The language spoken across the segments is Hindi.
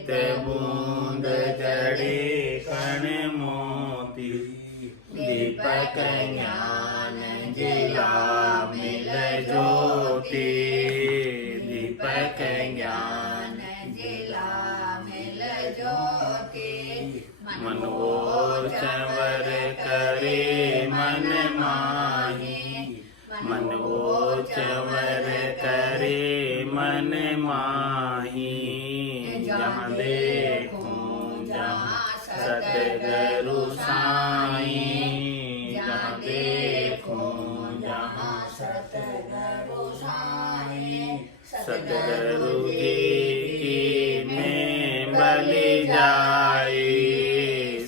चित बूंद जड़े कण मोती दीपक ज्ञान जिला मिल ज्योति दीपक ज्ञान जिला मिल ज्योति मनवो चवर करे मन माही मनवो चवर करे मन माही जहाँ देखूं जहाँ सतगुरु साईं जहाँ देखूं जहाँ सतगुरु साईं सतगुरु की में बलि जाए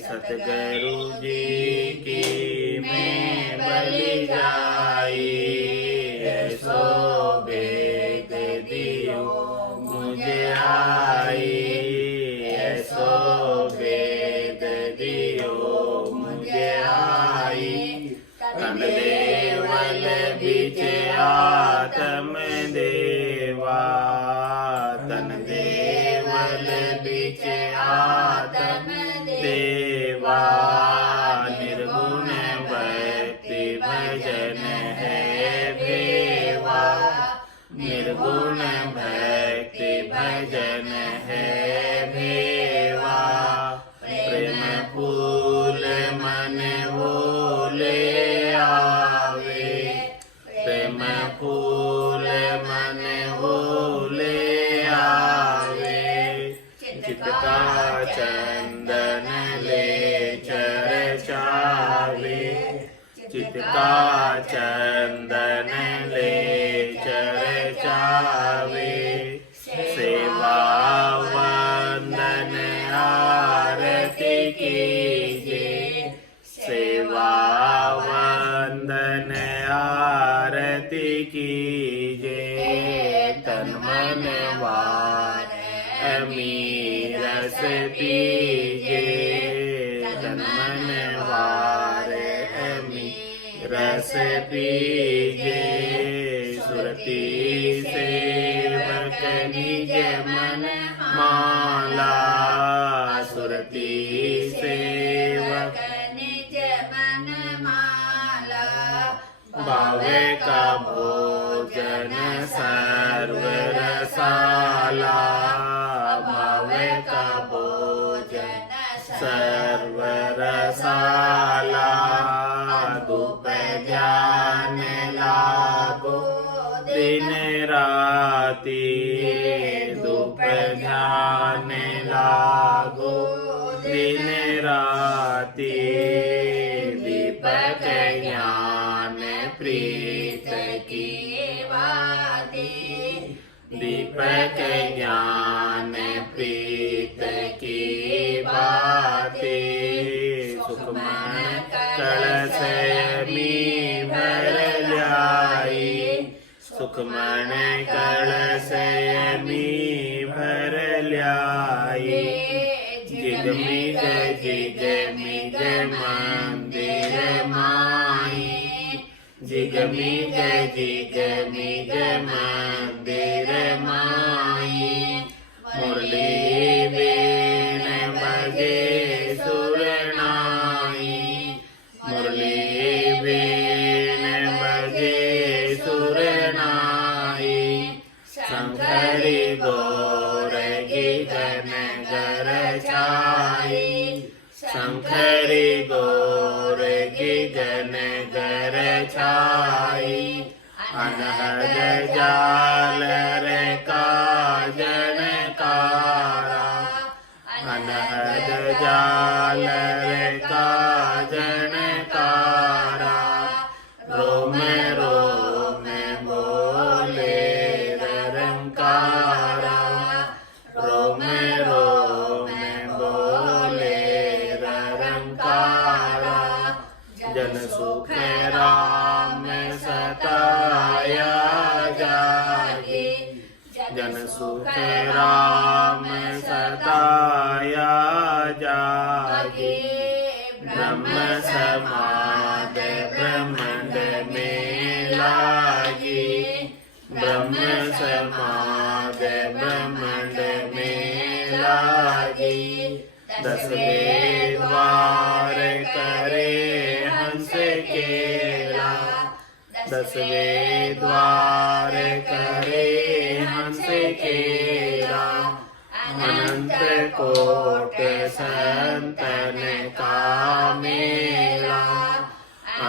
सतगुरु जी की में बलि जाए ऐसो बेद दियो मुझे आई ऐसो बेद दियो मुझे आई तन देवल बीच आत्म देवा तन देवल बीच आत्म देवा निर्गुण भक्ति भजन है भेवा निर्गुण भक्ति भजन है भेवा प्रेम फूल मन बोले आवे प्रेम फूल मन बोले आवे चित का चंदन ले चर्चावे चित का चंदन ले चर्चावे सेवा वंदन आरती कीजे सेवा वंदन आरती कीजे तन मन वार अमीरस पीजे तन मन वार अमीरस पीजे सुरती सेवक निज मन माला सुरती सेवक निज मन माला भावे का भोजन सर्व रसाला भावे का भोजन सर्व रसाला धूप ध्यान लागो दिन राती धूप ध्यान लागो दिन राती दीपक ज्ञान प्रीत की वाती दीपक ज्ञान प्रीत की बाती सुखमन कलश मी भर लाई सुखमन कलश मी भर लाई जिगमिग जिगमिग मंदिर माई जिगमिग जिगमिग मंदिर माई मुरली बेन बजे सुरनाई मुरली बेन बजे सुरनाई शंकरी गौरगी घन घर छाई शंकरी गौरगी घन घर छाई अनहद जाल रे काजन कारा अनहद जाल रे काजन कारा रोम रोम बोले रंकारा रोम रोम बोले रंकारा जन सुख राम सताया जागे जन सुख राम सताया जागे ब्रह्म समाद ब्रह्मांड में लागे ब्रह्म समाद ब्रह्मांड में जागे 10वें द्वार करे हंस केला 10वें द्वार करे हंस केला अनंत कोट संतन का मेला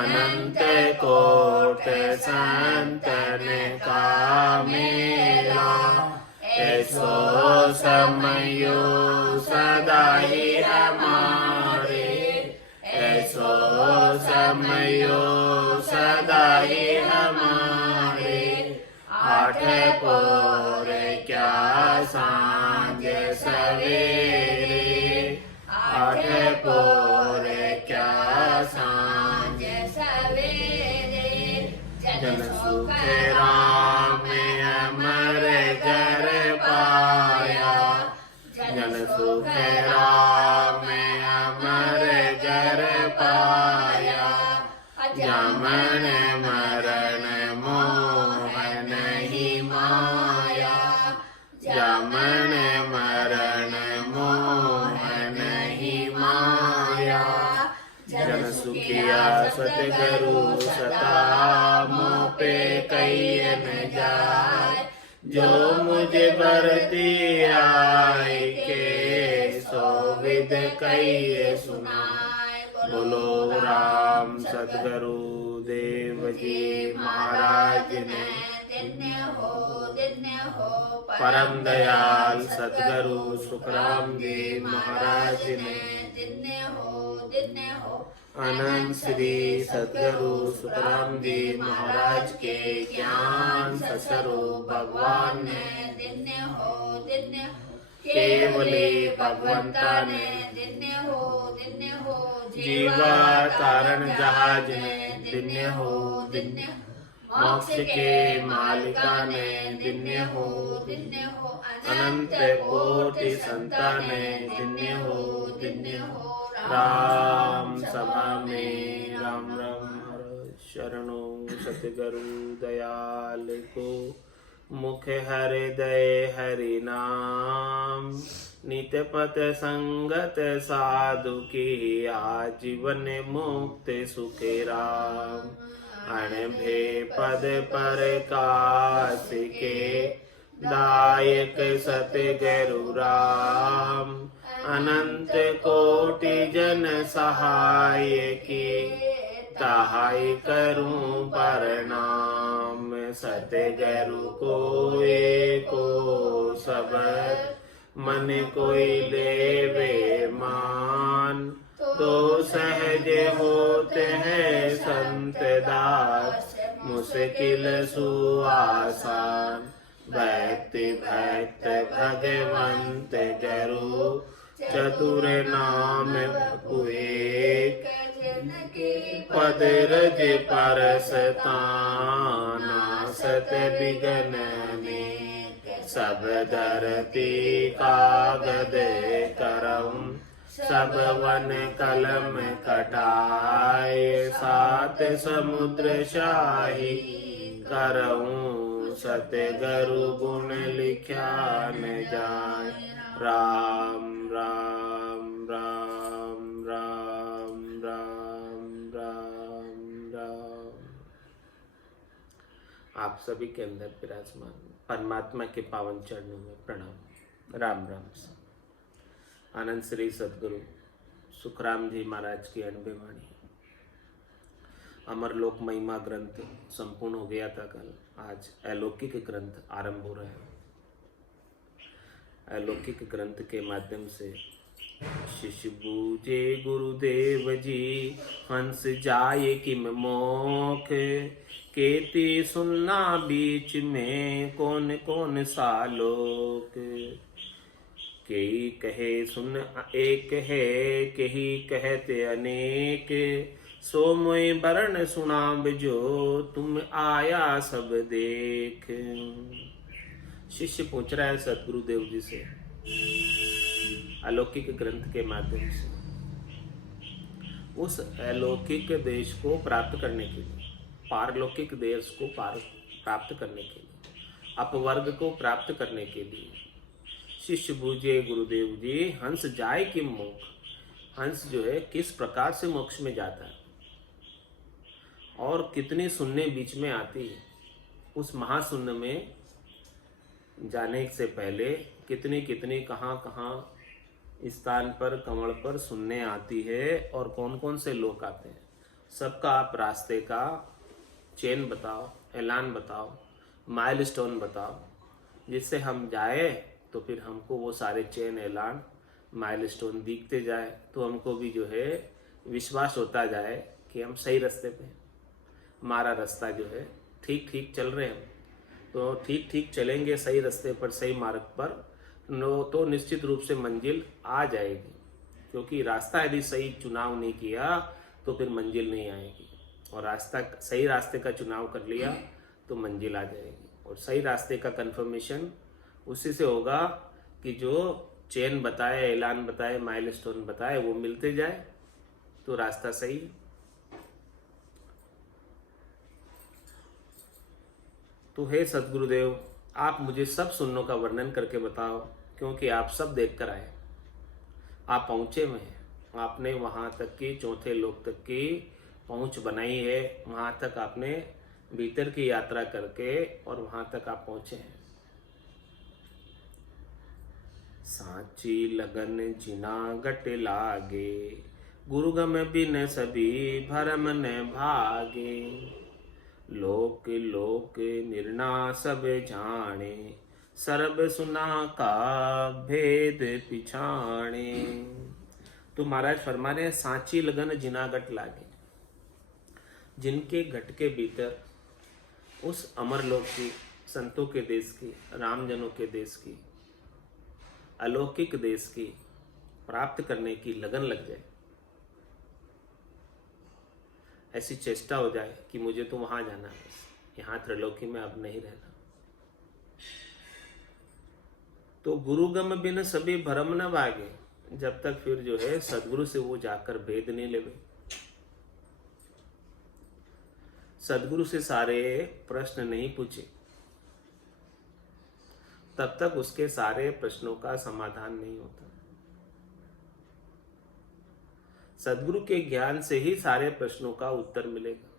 अनंत कोट संतन का मेला ऐसो समयो सदा ही हमारे ऐसो समयो सदा ही हमारे 8 पहर क्या सांझ सवेरे 8 पहर क्या सांझ सवेरे जन सुख राम अमर घर पाया जन सुख राम अमर घर पाया जमन मरण मोह नहीं माया जमन मरण मोह नहीं माया जन सुखिया सतगुरु सता मोह पे कई न जाए जो मुझे बरती आए के सो विद कई सुनाए बोलो राम सतगुरु देव जी महाराज ने परम दयाल सतगुरु सुखराम जी महाराज ने अनंत श्री सतगुरु सुखराम जी महाराज के ज्ञान स्वरूप भगवान ने केवली भगवंता ने जीवा तारण जहाज ने दिन्य हो मोक्ष के मालिका ने दिन्य हो अनंत कोटि संतान ने दिन्य हो राम सभा में राम राम हर शरणों सतगुरु दयाल को मुख हृदय हरि नाम नित पथ संगत साधु की आजीवन मुक्त सुखे राम अणभे पद पर काश के दायक सतगुरु राम अनंत कोटि जन सहाय की ताहाई करूं प्रणाम सतगुरु को एको सबद मन कोई लेवे मान तो सहज होते हैं संत दास मुश्किल सुआसान भक्ति भक्त भगवंत गुरु चतुर नाम एक पद रज परसताना सत विघ्न में सब धरती कागद करम सब वन कलम कटाए 7 समुद्र शाही करऊं सतगुरु गुण लिख्या न जाए राम राम राम राम राम राम राम। आप सभी के अंदर विराजमान परमात्मा के पावन चरणों में प्रणाम। राम राम। आनंद श्री सतगुरु सुखराम जी महाराज की अनबे वाणी अमरलोक महिमा ग्रंथ संपूर्ण हो गया था कल। आज अलौकिक ग्रंथ आरंभ हो रहा है। अलौकिक ग्रंथ के माध्यम से शिष्य बूझे गुरुदेव जी हंस जाए किम मोख केती सुनना बीच में कौन कौन सा लोक कई कहे सुन एक है कही कहते अनेक सो मोय बरन सुनाब जो तुम आया सब देख। शिष्य पूछ रहा है सतगुरुदेव जी से अलौकिक ग्रंथ के माध्यम से उस अलौकिक देश को प्राप्त करने के लिए, पारलौकिक देश को प्राप्त करने के लिए, अपवर्ग को प्राप्त करने के लिए शिष्य बूझे गुरुदेव जी, हंस जाए कि मोक्ष, हंस जो है किस प्रकार से मोक्ष में जाता है और कितनी शून्य बीच में आती है। उस महाशून्य में जाने से पहले कितनी कितनी कहाँ कहाँ स्थान पर कमल पर सुनने आती है और कौन कौन से लोग आते हैं। सबका आप रास्ते का चेन बताओ, ऐलान बताओ, माइलस्टोन बताओ, जिससे हम जाए तो फिर हमको वो सारे चेन, ऐलान, माइलस्टोन दिखते जाए तो हमको भी जो है विश्वास होता जाए कि हम सही रास्ते पे हैं, हमारा रास्ता जो है ठीक ठीक चल रहे हैं। तो ठीक ठीक चलेंगे सही रास्ते पर, सही मार्ग पर, तो निश्चित रूप से मंजिल आ जाएगी। क्योंकि रास्ता यदि सही चुनाव नहीं किया तो फिर मंजिल नहीं आएगी, और रास्ता सही रास्ते का चुनाव कर लिया तो मंजिल आ जाएगी। और सही रास्ते का कंफर्मेशन उसी से होगा कि जो चेन बताए, ऐलान बताए, माइलस्टोन बताए वो मिलते जाए तो रास्ता सही है। तो हे सदगुरुदेव, आप मुझे सब सुन्नों का वर्णन करके बताओ, क्योंकि आप सब देख कर आए, आप पहुँचे में हैं, आपने वहाँ तक की चौथे लोक तक की पहुँच बनाई है, वहाँ तक आपने भीतर की यात्रा करके और वहाँ तक आप पहुँचे हैं। साची लगन जिना गट लागे, गुरुगम बिन सभी भरम न भागे, लोक लोक निर्णा सब जाने, सर्ब सुना का भेद पिछाणे। तो महाराज फरमा रहे हैं, सांची लगन जिना गट लागे, जिनके घट के भीतर उस अमर लोक की, संतों के देश की, रामजनों के देश की, अलौकिक देश की प्राप्त करने की लगन लग जाए, ऐसी चेष्टा हो जाए कि मुझे तो वहां जाना है, यहाँ त्रिलोकी में अब नहीं रहना। तो गुरुगम बिन सभी भरम न भागे, जब तक फिर जो है सदगुरु से वो जाकर भेद नहीं लेवे। सदगुरु से सारे प्रश्न नहीं पूछे तब तक उसके सारे प्रश्नों का समाधान नहीं होता। सदगुरु के ज्ञान से ही सारे प्रश्नों का उत्तर मिलेगा।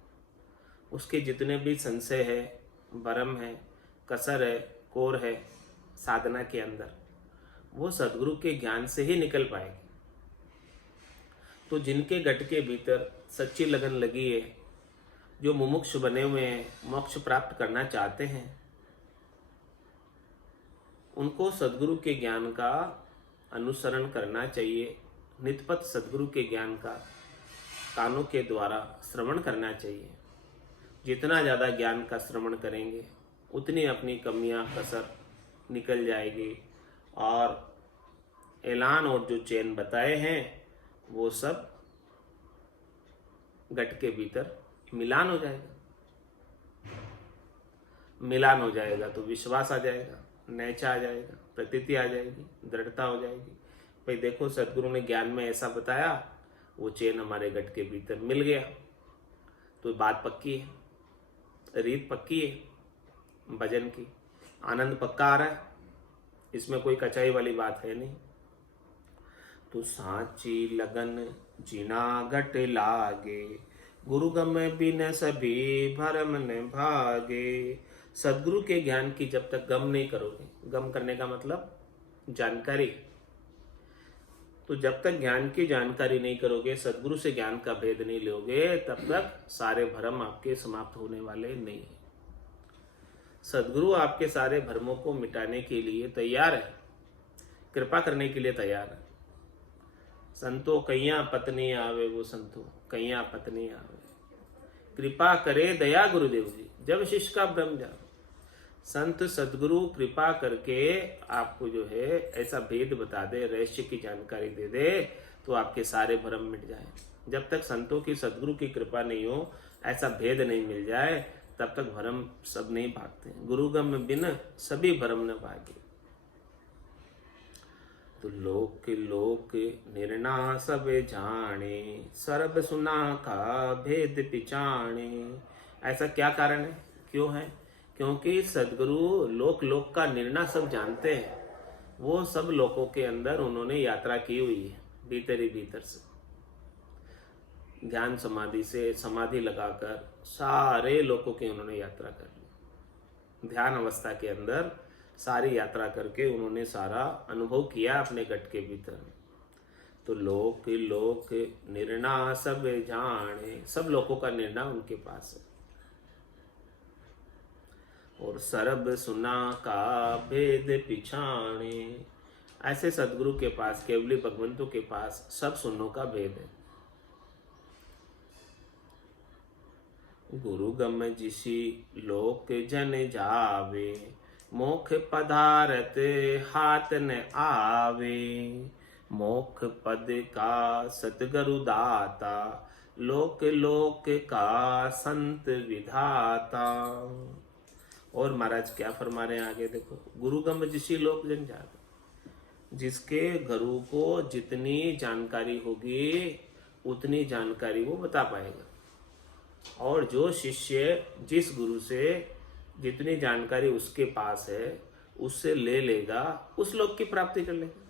उसके जितने भी संशय है, भरम है, कसर है, कोर है साधना के अंदर, वो सदगुरु के ज्ञान से ही निकल पाएगी। तो जिनके घट के भीतर सच्ची लगन लगी है, जो मुमुक्षु बने हुए हैं, मोक्ष प्राप्त करना चाहते हैं, उनको सदगुरु के ज्ञान का अनुसरण करना चाहिए। नितपत सदगुरु के ज्ञान का कानों के द्वारा श्रवण करना चाहिए। जितना ज़्यादा ज्ञान का श्रवण करेंगे उतनी अपनी कमियां, कसर निकल जाएगी, और ऐलान और जो चैन बताए हैं वो सब घट के भीतर मिलान हो जाएगा। मिलान हो जाएगा तो विश्वास आ जाएगा, नैचा आ जाएगा, प्रतीति आ जाएगी, दृढ़ता हो जाएगी। भाई देखो, सदगुरु ने ज्ञान में ऐसा बताया, वो चैन हमारे घट के भीतर मिल गया, तो बात पक्की है, रीत पक्की है, भजन की आनंद पक्का आ रहा है, इसमें कोई कचाई वाली बात है नहीं। तो साची लगन जिना घट लागे, गुरुगम बिन सभी भरम न भागे। सदगुरु के ज्ञान की जब तक गम नहीं करोगे, गम करने का मतलब जानकारी, तो जब तक ज्ञान की जानकारी नहीं करोगे, सदगुरु से ज्ञान का भेद नहीं लोगे, तब तक सारे भ्रम आपके समाप्त होने वाले नहीं है। सदगुरु आपके सारे भ्रमों को मिटाने के लिए तैयार है, कृपा करने के लिए तैयार है। संतो कैया पत्नी आवे, वो संतो कैया पत्नी आवे, कृपा करे दया गुरुदेव जी, जब शिष्य का भ्रम जाओ। संत सदगुरु कृपा करके आपको जो है ऐसा भेद बता दे, रहस्य की जानकारी दे दे, तो आपके सारे भ्रम मिट जाए। जब तक संतों की, सदगुरु की कृपा नहीं हो, ऐसा भेद नहीं मिल जाए, तब तक भ्रम सब नहीं भागते। गुरुगम बिन सभी भ्रम न भागे। तो लोक लोक निर्णा सब जाने, सर्ब सुना का भेद पिछाणे। ऐसा क्या कारण है, क्यों है? क्योंकि सदगुरु लोक लोक का निर्णय सब जानते हैं, वो सब लोगों के अंदर उन्होंने यात्रा की हुई है, भीतर ही भीतर से ज्ञान समाधि से समाधि लगाकर सारे लोगों की उन्होंने यात्रा कर ली। ध्यान अवस्था के अंदर सारी यात्रा करके उन्होंने सारा अनुभव किया अपने गट के भीतर। तो लोक लोक निर्णय सब जाने, सब लोगों का निर्णय उनके पास है। और सरब सुना का भेद पिछाणे, ऐसे सदगुरु के पास, केवली भगवंतों के पास सब सुनों का भेद है। गुरु गम जिसी लोक जन जावे, मोख पदारथ हाथ न आवे। मोख पद का सतगुरु दाता, लोक लोक का संत विधाता। और महाराज क्या फरमा रहे हैं आगे देखो, गुरु गम जिसी लोक जन जावे, जिसके गुरु को जितनी जानकारी होगी उतनी जानकारी वो बता पाएगा। और जो शिष्य जिस गुरु से जितनी जानकारी उसके पास है उससे ले लेगा, उस लोक की प्राप्ति कर लेगा।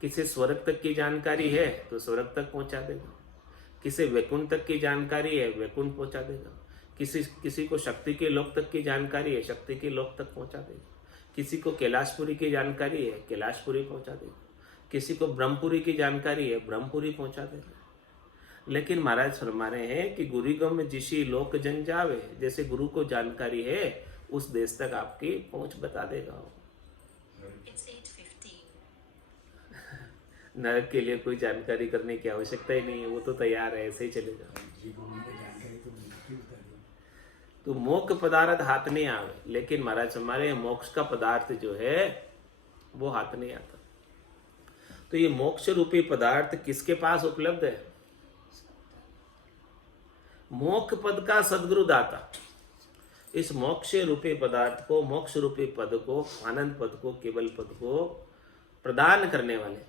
किसी स्वर्ग तक की जानकारी है तो स्वर्ग तक पहुंचा देगा, किसी वैकुंठ तक की जानकारी है वैकुंठ पहुंचा देगा, किसी को शक्ति के लोक तक की जानकारी है शक्ति के लोक तक पहुंचा देगा, किसी को कैलाशपुरी की जानकारी है कैलाशपुरी पहुंचा देगा, किसी को ब्रह्मपुरी की जानकारी है ब्रह्मपुरी पहुंचा देगा। लेकिन महाराज फरमा रहे हैं कि गुरु गम जिसी लोक जन जावे, जैसे गुरु को जानकारी है उस देश तक आपकी पहुंच बता देगा। नरक के लिए कोई जानकारी करने की आवश्यकता ही नहीं है, वो तो तैयार है, ऐसे ही चलेगा। तो मोक्ष पदार्थ हाथ नहीं आवे, लेकिन महाराज हमारे मोक्ष का पदार्थ जो है वो हाथ नहीं आता। तो ये मोक्ष रूपी पदार्थ किसके पास उपलब्ध है? मोक्ष पद का सदगुरु दाता। इस मोक्ष रूपी पदार्थ को, मोक्ष रूपी पद को, आनंद पद को, केवल पद को प्रदान करने वाले,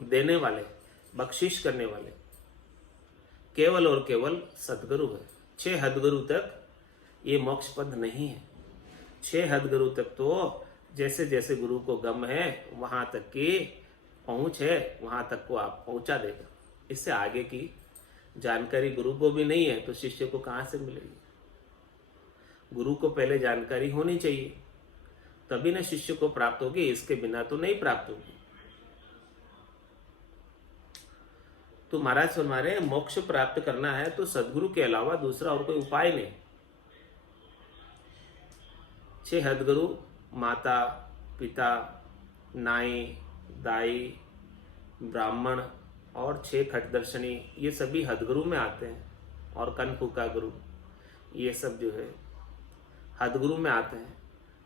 देने वाले, बख्शिश करने वाले केवल और केवल सदगुरु है। 6 हदगुरु तक ये मोक्ष पद नहीं है। 6 हदगुरु तक तो जैसे जैसे गुरु को गम है वहां तक की पहुंच है, वहां तक को आप पहुंचा देगा। इससे आगे की जानकारी गुरु को भी नहीं है तो शिष्य को कहां से मिलेगी? गुरु को पहले जानकारी होनी चाहिए, तभी ना शिष्य को प्राप्त होगी, इसके बिना तो नहीं प्राप्त होगी। तो महाराज फरमा रहे हैं मोक्ष प्राप्त करना है तो सदगुरु के अलावा दूसरा और कोई उपाय नहीं। 6 हदगुरु, माता पिता, नाई, दाई, ब्राह्मण और 6 खटदर्शनी, ये सभी हदगुरु में आते हैं। और कनफूका गुरु, ये सब जो है हदगुरु में आते हैं।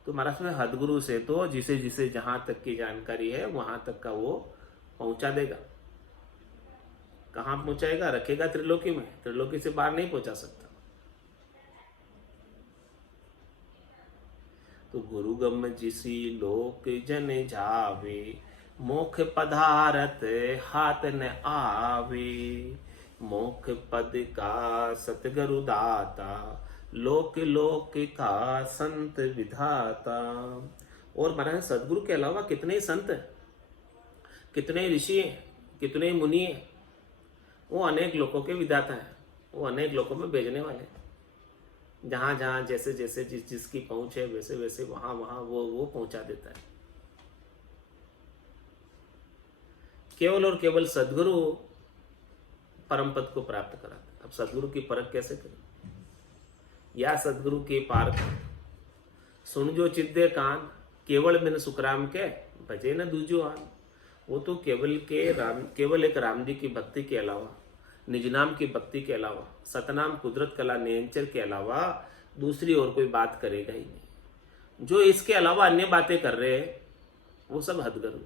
तो महाराज में हदगुरु से तो जिसे जिसे जहां तक की जानकारी है वहां तक का वो पहुंचा देगा। कहां पहुंचाएगा? रखेगा त्रिलोकी में, त्रिलोकी से बाहर नहीं पहुंचा सकता। तो गुरु गम जिसी लोक जन जावे, मोक्ष पदारथ हाथ न आवे। मोक्ष पद का सतगुरु दाता, लोक लोक का संत विधाता। और महाराज सदगुरु के अलावा कितने संत हैं, कितने ऋषि हैं, कितने मुनि हैं, वो अनेक लोगों के विधाता हैं, वो अनेक लोगों में भेजने वाले हैं। जहां जहां जैसे जैसे जिसकी पहुंच है वैसे वैसे वहां वहां वो पहुंचा देता है। केवल और केवल सदगुरु परम पद को प्राप्त कराता है। अब सदगुरु की परख कैसे करें? या सदगुरु की पारख सुन जो चिद्दे कान, केवल बिन सुखराम के भजे न दूजो आन। वो तो केवल एक राम जी की भक्ति के अलावा, निज नाम की भक्ति के अलावा, सतनाम कुदरत कला नियंचर के अलावा दूसरी और कोई बात करेगा ही नहीं। जो इसके अलावा अन्य बातें कर रहे हैं वो सब हदगुरु।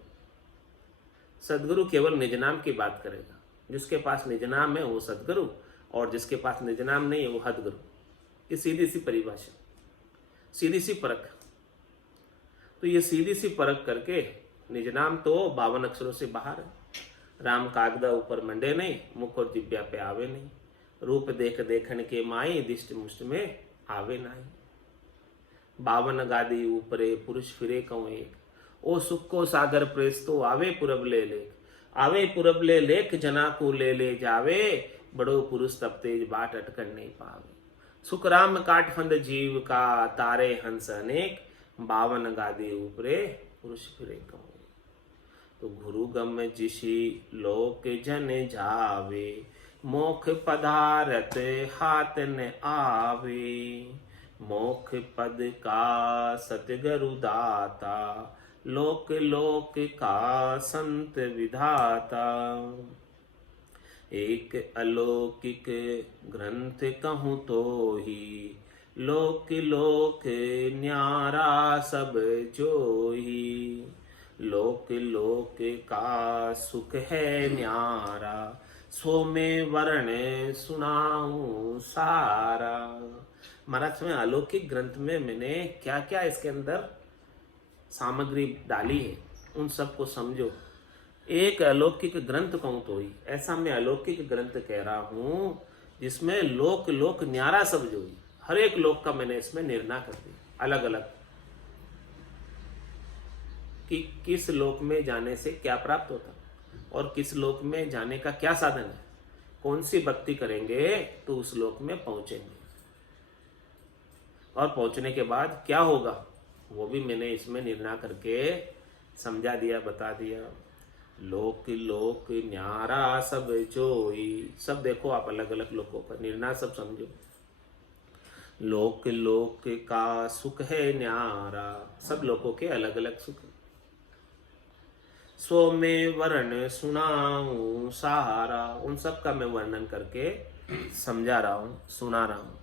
सदगुरु केवल निज नाम की बात करेगा। जिसके पास निज नाम है वो सदगुरु, और जिसके पास निज नाम नहीं है वो हदगुरु। ये सीधी सी परिभाषा, सीधी सी परख। तो ये सीधी सी परख करके, निज नाम तो 52 अक्षरों से बाहर है। राम कागदा ऊपर मंडे नहीं, मुख और जिब्या पे आवे नहीं। रूप देख देखन के माई, दिष्ट मुष्ट में आवे नहीं। बावन गादी ऊपरे पुरुष फिरे कौं एक। ओ सुख को सागर प्रेस तो आवे पुरब ले लेख, आवे पुरब ले लेख जना को ले जावे, बड़ो पुरुष तब तेज बाट अटकन नहीं पावे। सुख राम काट फंद जीव का, तारे हंस अनेक, बावन गादी ऊपरे पुरुष फिरे कौं। तो गुरु गम जिसी लोक जन जावे, मोख पदारत हाथ न आवे। मोख पद का सतगुरु दाता, लोक लोक का संत विधाता। एक अलौकिक ग्रंथ कहूँ तो ही, लोक लोक न्यारा सब जोही। लोक लोक का सुख है न्यारा, सो में वर्ण सुनाऊं सारा। महाराज में अलौकिक ग्रंथ में मैंने क्या क्या इसके अंदर सामग्री डाली है, उन सब को समझो। एक अलौकिक ग्रंथ कहूं तो ही, ऐसा मैं अलौकिक ग्रंथ कह रहा हूं जिसमें लोक लोक न्यारा सब जोई। हर एक लोक का मैंने इसमें निर्णय कर दिया अलग अलग, कि किस लोक में जाने से क्या प्राप्त होता और किस लोक में जाने का क्या साधन है, कौन सी भक्ति करेंगे तो उस लोक में पहुंचेंगे, और पहुंचने के बाद क्या होगा वो भी मैंने इसमें निर्णय करके समझा दिया, बता दिया। लोक लोक न्यारा सब जोई, सब देखो आप अलग अलग लोकों का निर्णय सब समझो। लोक लोक का सुख है न्यारा, सब लोकों के अलग अलग सुख। सो में वर्ण सुनाऊं सहारा, उन सब का मैं वर्णन करके समझा रहा हूं, सुना रहा हूं।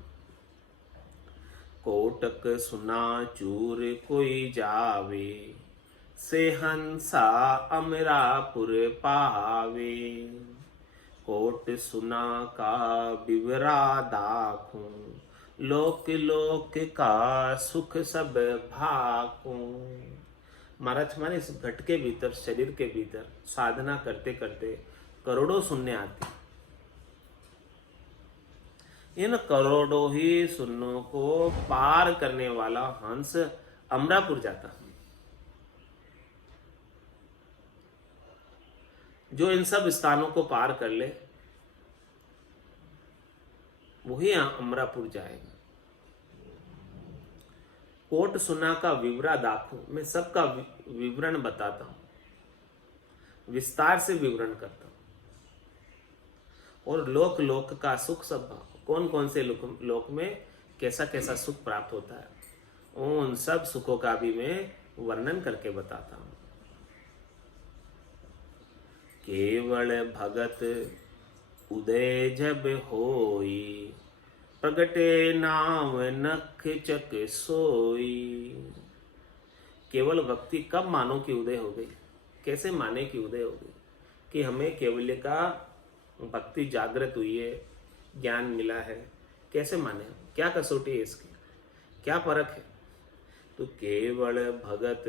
कोटक सुना चूर कोई जावे, से हंसा अमरापुर पावे। कोट सुना का बिवरा दाखूं, लोक लोक का सुख सब भाकूं। महाराज हमारे इस घट के भीतर, शरीर के भीतर साधना करते करते करोड़ों शून्य आते। इन करोड़ों ही शून्यों को पार करने वाला हंस अमरापुर जाता। जो इन सब स्थानों को पार कर ले वही अमरापुर जाएगा। कोट सुना का विवरा दाखू, मैं सबका विवरण बताता हूं, विस्तार से विवरण करता हूं। और लोक लोक का सुख सब, कौन कौन से लोक में कैसा कैसा सुख प्राप्त होता है, उन सब सुखों का भी मैं वर्णन करके बताता हूं। केवल भगत उदय जब होई, प्रगटे नाम नख चक सोई। केवल भक्ति कब मानो कि उदय हो गई, कैसे माने कि उदय हो गई, कि हमें केवल्य का भक्ति जागृत हुई है, ज्ञान मिला है, कैसे माने, क्या कसौटी है इसकी, क्या परख है। तो केवल भगत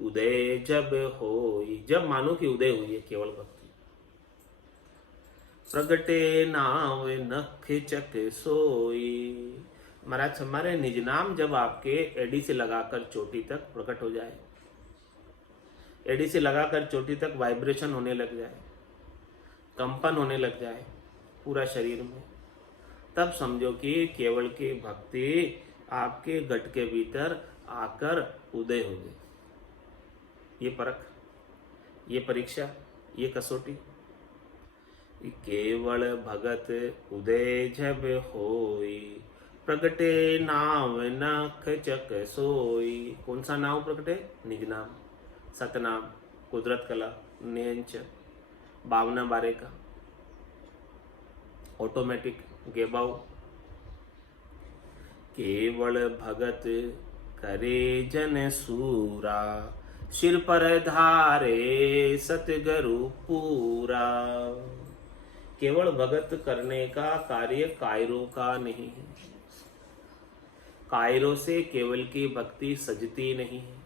उदय जब होई, जब मानो कि उदय हुई है केवल भक्ति। प्रगटे नाव नख चक सोई, महाराज हमारे निज नाम जब आपके एडी से लगाकर चोटी तक प्रकट हो जाए, एडी से लगाकर चोटी तक वाइब्रेशन होने लग जाए, कंपन होने लग जाए पूरा शरीर में, तब समझो कि केवल की भक्ति आपके घट के भीतर आकर उदय हो गई। ये परख, ये परीक्षा, ये कसौटी। केवल भगत उदय जब होई, प्रगटे नाम नख चक सोई। कौन सा नाम प्रगटे? निज नाम, सतनाम, कुदरत कला, नेंच, बावना बारे का, ऑटोमेटिक, गेबाऊ। केवल भगत करे जन सूरा, सिर पर धारे सतगुरु पूरा। केवल भगत करने का कार्य कायरों का नहीं है, कायरों से केवल की भक्ति सजती नहीं है।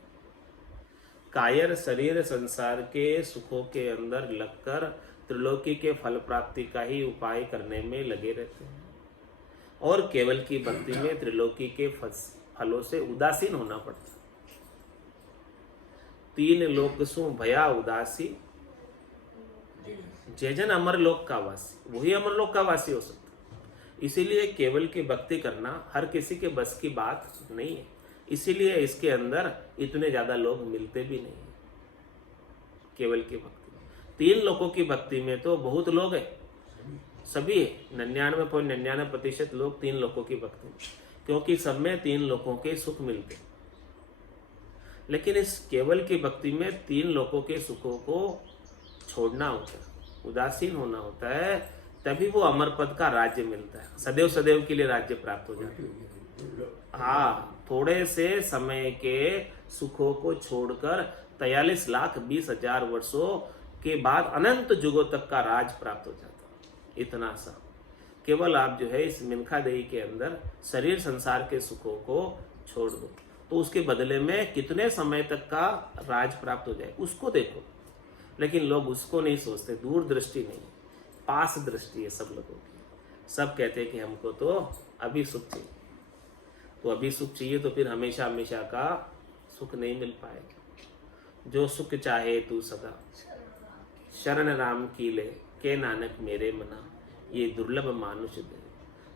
कायर शरीर संसार के सुखों के अंदर लगकर त्रिलोकी के फल प्राप्ति का ही उपाय करने में लगे रहते हैं, और केवल की भक्ति में त्रिलोकी के फलों से उदासीन होना पड़ता। 3 लोक सु भया उदासी, जैजन अमरलोक का वासी, वही अमरलोक का वासी हो सकता। इसीलिए केवल की भक्ति करना हर किसी के बस की बात नहीं है। इसीलिए इसके अंदर इतने ज्यादा लोग मिलते भी नहीं है। केवल की भक्ति 3 लोगों की भक्ति में तो बहुत लोग हैं, सभी 99.99% लोग 3 लोगों की भक्ति में, क्योंकि सब में 3 लोगों के सुख मिलते हैं। लेकिन इस केवल की भक्ति में 3 लोगों के सुखों को छोड़ना होता है, उदासीन होना होता है, तभी वो अमर पद का राज्य मिलता है, सदैव सदैव के लिए राज्य प्राप्त हो जाता है। हाँ, थोड़े से समय के सुखों को छोड़कर 43,20,000 वर्षों के बाद अनंत युगों तक का राज प्राप्त हो जाता है। इतना सा केवल आप जो है इस मिनखा देही के अंदर शरीर संसार के सुखों को छोड़ दो, तो उसके बदले में कितने समय तक का राज प्राप्त हो जाए उसको देखो। लेकिन लोग उसको नहीं सोचते, दूरदृष्टि नहीं, पास दृष्टि है सब लोगों की। सब कहते हैं कि हमको तो अभी सुख चाहिए, तो अभी सुख चाहिए तो फिर हमेशा हमेशा का सुख नहीं मिल पाएगा। जो सुख चाहे तू सदा, शरण राम की ले, के नानक मेरे मना, ये दुर्लभ मानुष दे।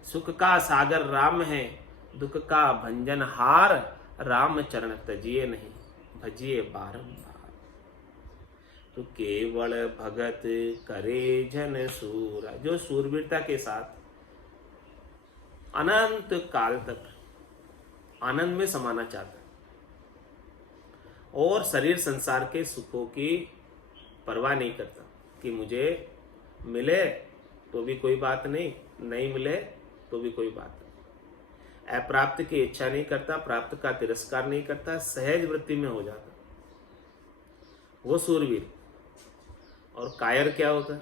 सुख का सागर राम है, दुख का भंजन हार, राम चरण तजिए नहीं, भजिए बारंबार। तो केवल भगत करे जन सूरा, जो सूरवीरता के साथ अनंत काल तक आनंद में समाना चाहता है और शरीर संसार के सुखों की परवाह नहीं करता कि मुझे मिले तो भी कोई बात नहीं, नहीं मिले तो भी कोई बात नहीं। अप्राप्त की इच्छा नहीं करता, प्राप्त का तिरस्कार नहीं करता, सहज वृत्ति में हो जाता वो सूरवीर। और कायर क्या होता है?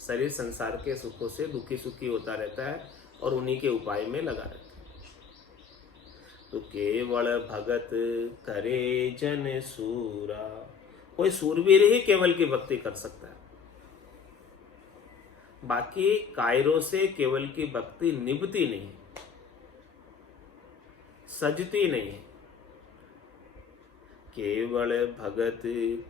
शरीर संसार के सुखों से दुखी सुखी होता रहता है और उन्हीं के उपाय में लगा रहता है। तो केवल भगत करे जन सूरा, कोई सूरवीर ही केवल की भक्ति कर सकता है। बाकी कायरों से केवल की भक्ति निभती नहीं, सजती नहीं है। केवल भगत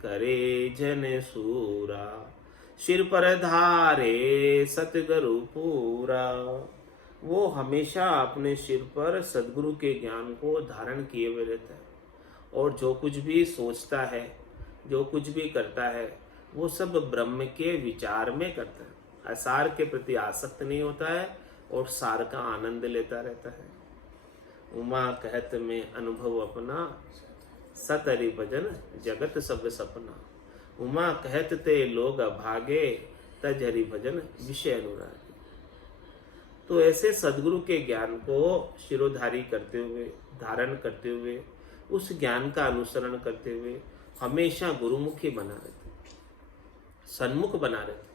करे जन सूरा, सिर पर धारे सतगुरु पूरा। वो हमेशा अपने सिर पर सदगुरु के ज्ञान को धारण किए हुए रहता है और जो कुछ भी सोचता है, जो कुछ भी करता है, वो सब ब्रह्म के विचार में करता है। असार के प्रति आसक्त नहीं होता है और सार का आनंद लेता रहता है। उमा कहत में अनुभव अपना, सतरि भजन जगत सब सपना। उमा कहत ते लोग अभागे, तज हरि भजन विषय अनुरागी। तो ऐसे सदगुरु के ज्ञान को शिरोधारी करते हुए, धारण करते हुए, उस ज्ञान का अनुसरण करते हुए हमेशा गुरुमुखी बना रहते, सन्मुख बना रहते,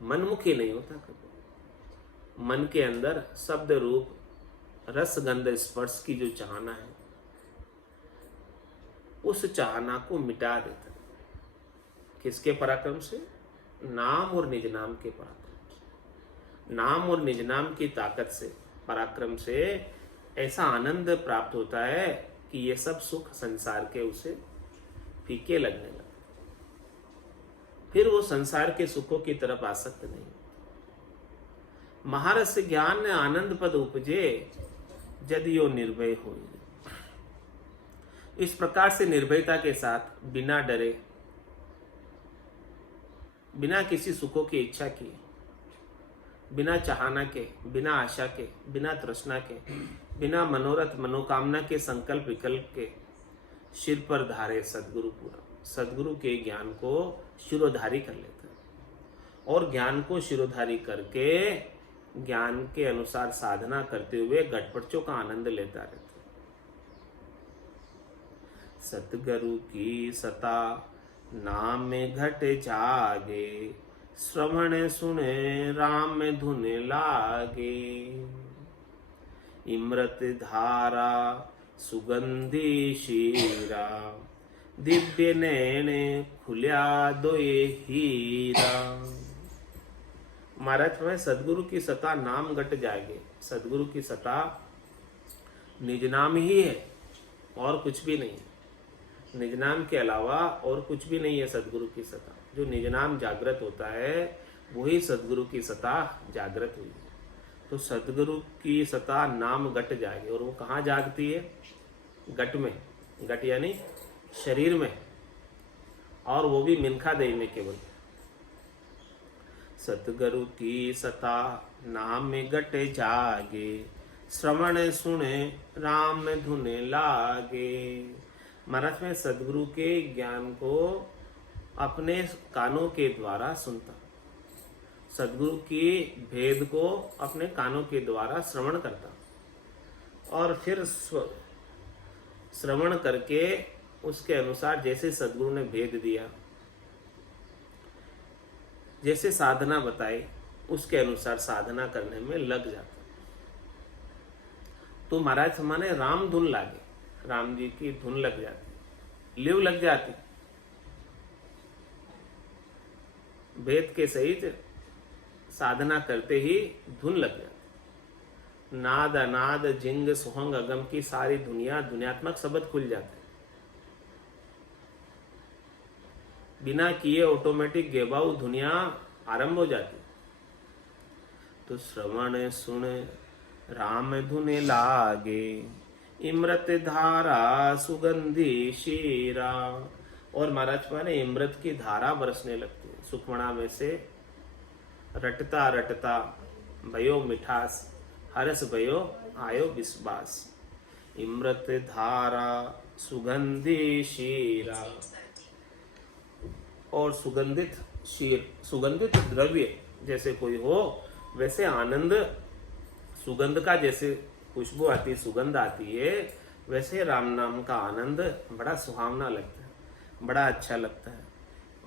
मनमुखी नहीं होता कभी। मन के अंदर शब्द रूप रस गंध स्पर्श की जो चाहना है, उस चाहना को मिटा देता। किसके पराक्रम से? नाम और निज नाम के पराक्रम। नाम और निज नाम की ताकत से, पराक्रम से ऐसा आनंद प्राप्त होता है कि ये सब सुख संसार के उसे फीके लगने लगते, फिर वो संसार के सुखों की तरफ आसक्त नहीं। महारस ज्ञान आनंद पद उपजे, जदियो निर्भय हो। इस प्रकार से निर्भयता के साथ, बिना डरे, बिना किसी सुखों की इच्छा किए, बिना चाहना के, बिना आशा के, बिना तृष्णा के, बिना मनोरथ मनोकामना के, संकल्प विकल्प के, सिर पर धारे सदगुरु पूरा। सदगुरु के ज्ञान को शिरोधारी कर लेता है और ज्ञान को शिरोधारी करके ज्ञान के अनुसार साधना करते हुए घटपटचों का आनंद लेता रहता है। सतगुरु की सता नाम घट जागे, श्रवण सुने राम धुन लागे। इमृत धारा सुगंधी शीरा, दिव्य नैन खुल्या दोए हीरा। महाराज में सदगुरु की सता नाम घट जागे, सदगुरु की सता निज नाम ही है और कुछ भी नहीं है। निज नाम के अलावा और कुछ भी नहीं है सदगुरु की सत्ता। जो निज नाम जागृत होता है वही सदगुरु की सत्ता जागृत हुई। तो सदगुरु की सत्ता नाम घट जाएगी। और वो कहाँ जागती है? घट में। घट यानी शरीर में, और वो भी मिनखा देह में केवल। सतगुरु की सता नाम में घट जागे, श्रवण सुने राम धुन लागे। महाराज में सदगुरु के ज्ञान को अपने कानों के द्वारा सुनता, सदगुरु की भेद को अपने कानों के द्वारा श्रवण करता, और फिर श्रवण करके उसके अनुसार जैसे सदगुरु ने भेद दिया, जैसे साधना बताई, उसके अनुसार साधना करने में लग जाता। तो महाराज हमारे राम धुन लागे, राम जी की धुन लग जाती, लिव लग जाती। भेद के सहित साधना करते ही धुन लग जाती। नाद अनाद जिंग सुहंग अगम की सारी दुनिया, दुनियात्मक शब्द खुल जाते। बिना किए ऑटोमेटिक गेबाऊ दुनिया आरंभ हो जाती। तो श्रवण सुन राम धुन लागे, इमृत धारा सुगंधी शीरा। और महाराज माने इमृत की धारा बरसने लगती है सुखमणा में से। रटता रटता भयो मिठास, हरस भयो आयो विश्वास। इमृत धारा सुगंधी शीरा। और सुगंधित शीर, सुगंधित द्रव्य जैसे कोई हो, वैसे आनंद सुगंध का जैसे खुशबू आती, सुगंध आती है, वैसे राम नाम का आनंद बड़ा सुहावना लगता है, बड़ा अच्छा लगता है।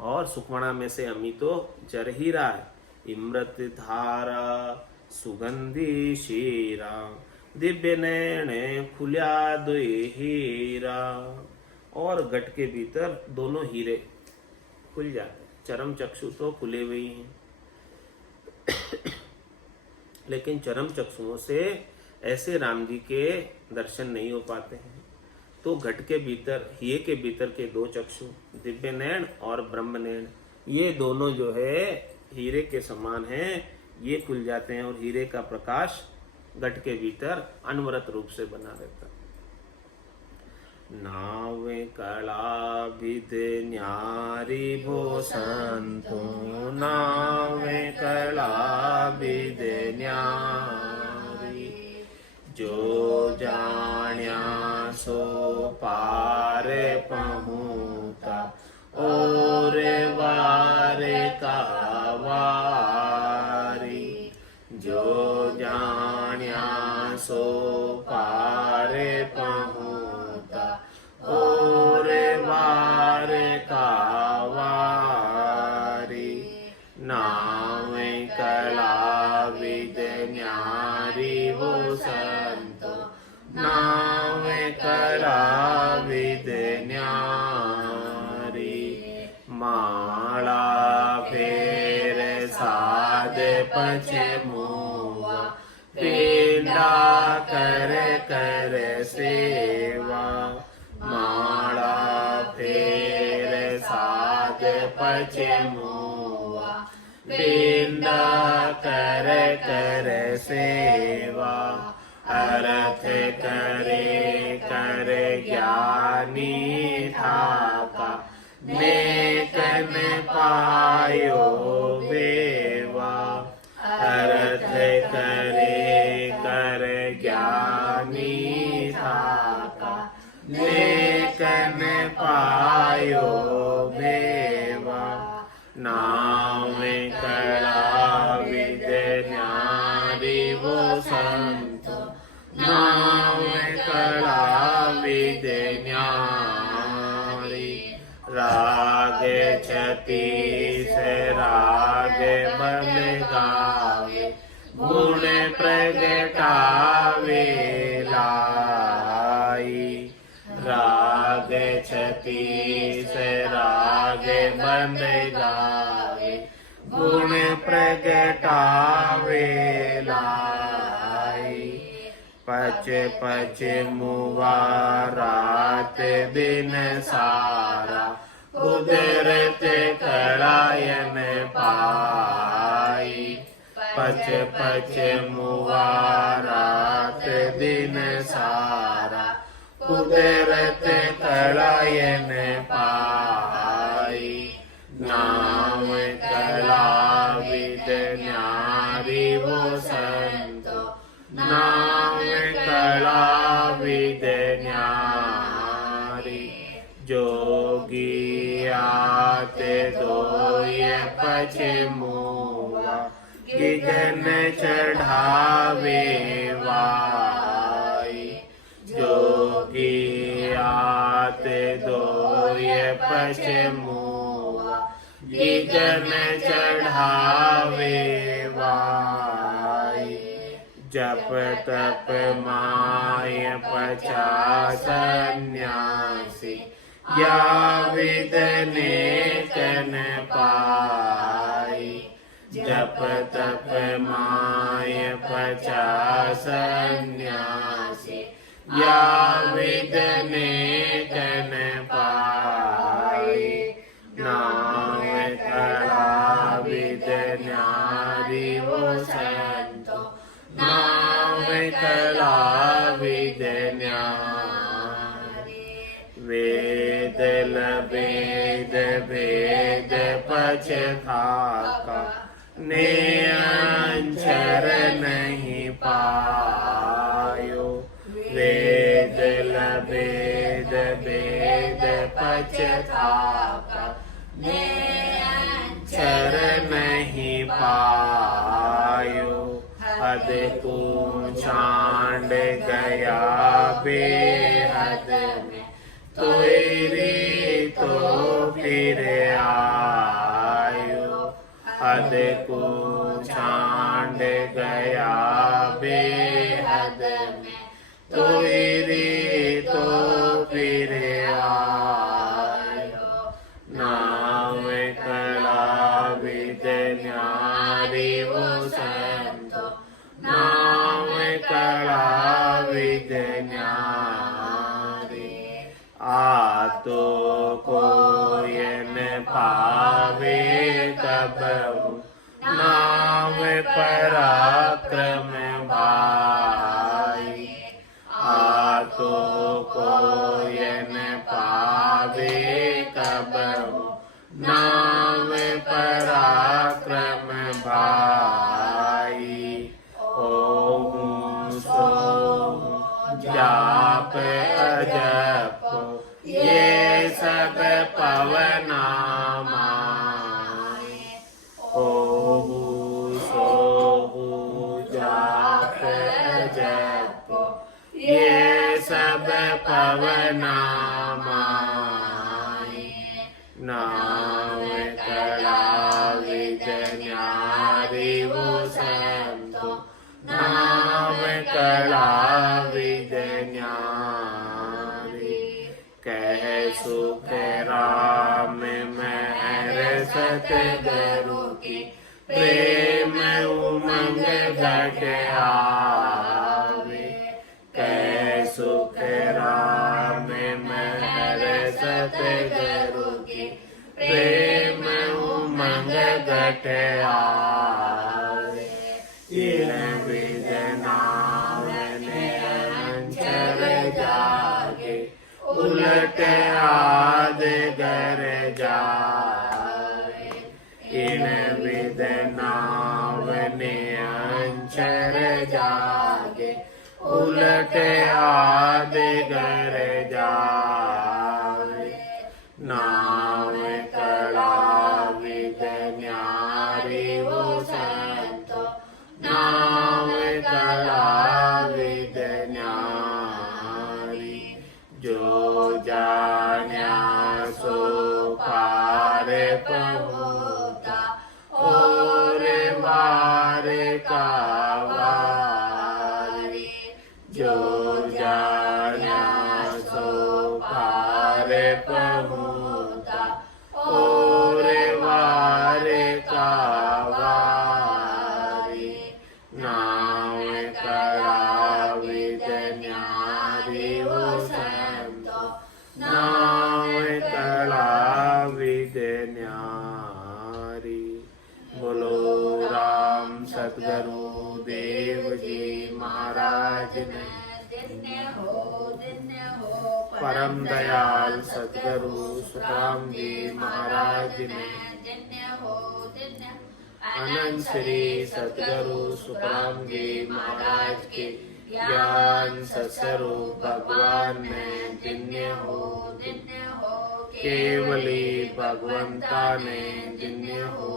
और सुखमणा में से अमी तो जर ही रहा है। इमृत धारा सुगंधी शीरा, दिव्य नैने खुल्या दुई हीरा। और घट के भीतर दोनों हीरे खुल जाते। चरम चक्षु तो खुले हुए ही हैं, लेकिन चरम चक्षुओं से ऐसे राम जी के दर्शन नहीं हो पाते हैं। तो घट के भीतर, हीरे के भीतर के दो चक्षु, दिव्य नैन और ब्रह्म नैन, ये दोनों जो है हीरे के समान हैं, ये खुल जाते हैं। और हीरे का प्रकाश घट के भीतर अनवरत रूप से बना रहता। नावे कला विद न्यारी भो संतो, नावे कला विद न्यारी। जो जाण्या सो पार पहुँचा, और वारे का वारी। जो जाण्या सो पार पहुँचा, और वार का वारी। नावे कला विद न्यारी वो संतो, नावे कला विद न्यारी। माला फेर साध पछे मुआ, पीड़ा कर कर सेवा। माला फेर साध पछे मुआ, पीड़ा कर कर सेवा। अर्थ करे कर ज्ञानी ठाका, नेकन पायो बेवा। अर्थ करे कर ज्ञानी ठाका, नेकन पायो बेवा। नावे कला विद न्यारी वो संतो, नावे कला विद न्यारी। राग छतीस राग बन गावे, गुण प्रगटावे लाई। राग छतीस राग बन गावे, गुण प्रगटावे लाई। पच पच मुआ रात दिन सारा कुदरत कलायन पाई पच पच मुआ रात दिन सारा कुदरत कलायन पाई नाम कला विद न्यारी वो संतो नाम कला विद न्यारी जोगी आते दोय पछ मुआ गिगन चढ़ावे वाई जोगी आते दोय पछ मुआ गिगन चढ़ावे वाई जप तप माय पचा सन्यासी या विदने कन पाई जप तप माय पचा सन्यासी या विदने कन पाई नाम कला विद न्यारी वो संतो नाम कला विद न्यारी वेद लभेद भेद पछताका ने अंचर नहीं पायो वेद लभेद भेद पछताका ने अंचर नहीं पायो हद को छांड गया बेहद में तेरी तो फिर आयो हद को छांड गया बेहद में तेरी तो फिर आयो नाम कला विद न्यारी वो संतो नाम कला विद न्यारी आ तो कोयन पावे कबहु नाम पराक्रम भाई आ तो कोयन पावे कबहु नाम पराक्रम भाई ओम सो जाप अजप ये सब पवना माए ओहु सोहु जाप अजप ये सब पवना माए नाम कला विद न्यारी वो संतो नाम कला विद न्यारी कह सुख राम महर सतगुरु की प्रेम उमंग घट आवे कह सुख राम महर सतगुरु की प्रेम उमंग घट आवे इन विद नावन अंचर जागे उलट आद गर जाए इन विद नावन अंचर जागे उलट आद गर जाए नाम कला विद न्यारी वो संतो नाम कला विद न्यारी जो जान्या सो पार पहुँचा और वार का वारी जो जान्या सो पार पहुँचा और वार का वारी नाम कला विद कला विद्य न्यारी। बोलो राम सतगुरु देव जी महाराज ने। परम दयाल सतगुरु सुखराम जी महाराज ने। अनंत श्री सतगुरु सुखराम जी महाराज के ज्ञान सत्स्वरूप भगवान ने धन्य हो। केवली भगवंता ने धन्य हो।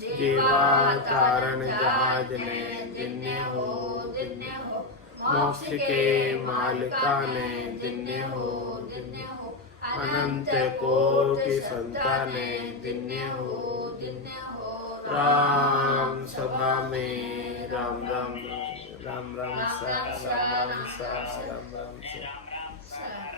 जीवा तारण जहाज ने धन्य हो। मोक्ष के मालिका ने धन्य हो। अनंत कोटि संता ने धन्य हो। राम सभा में राम राम राम राम सा राम राम सा राम राम सा।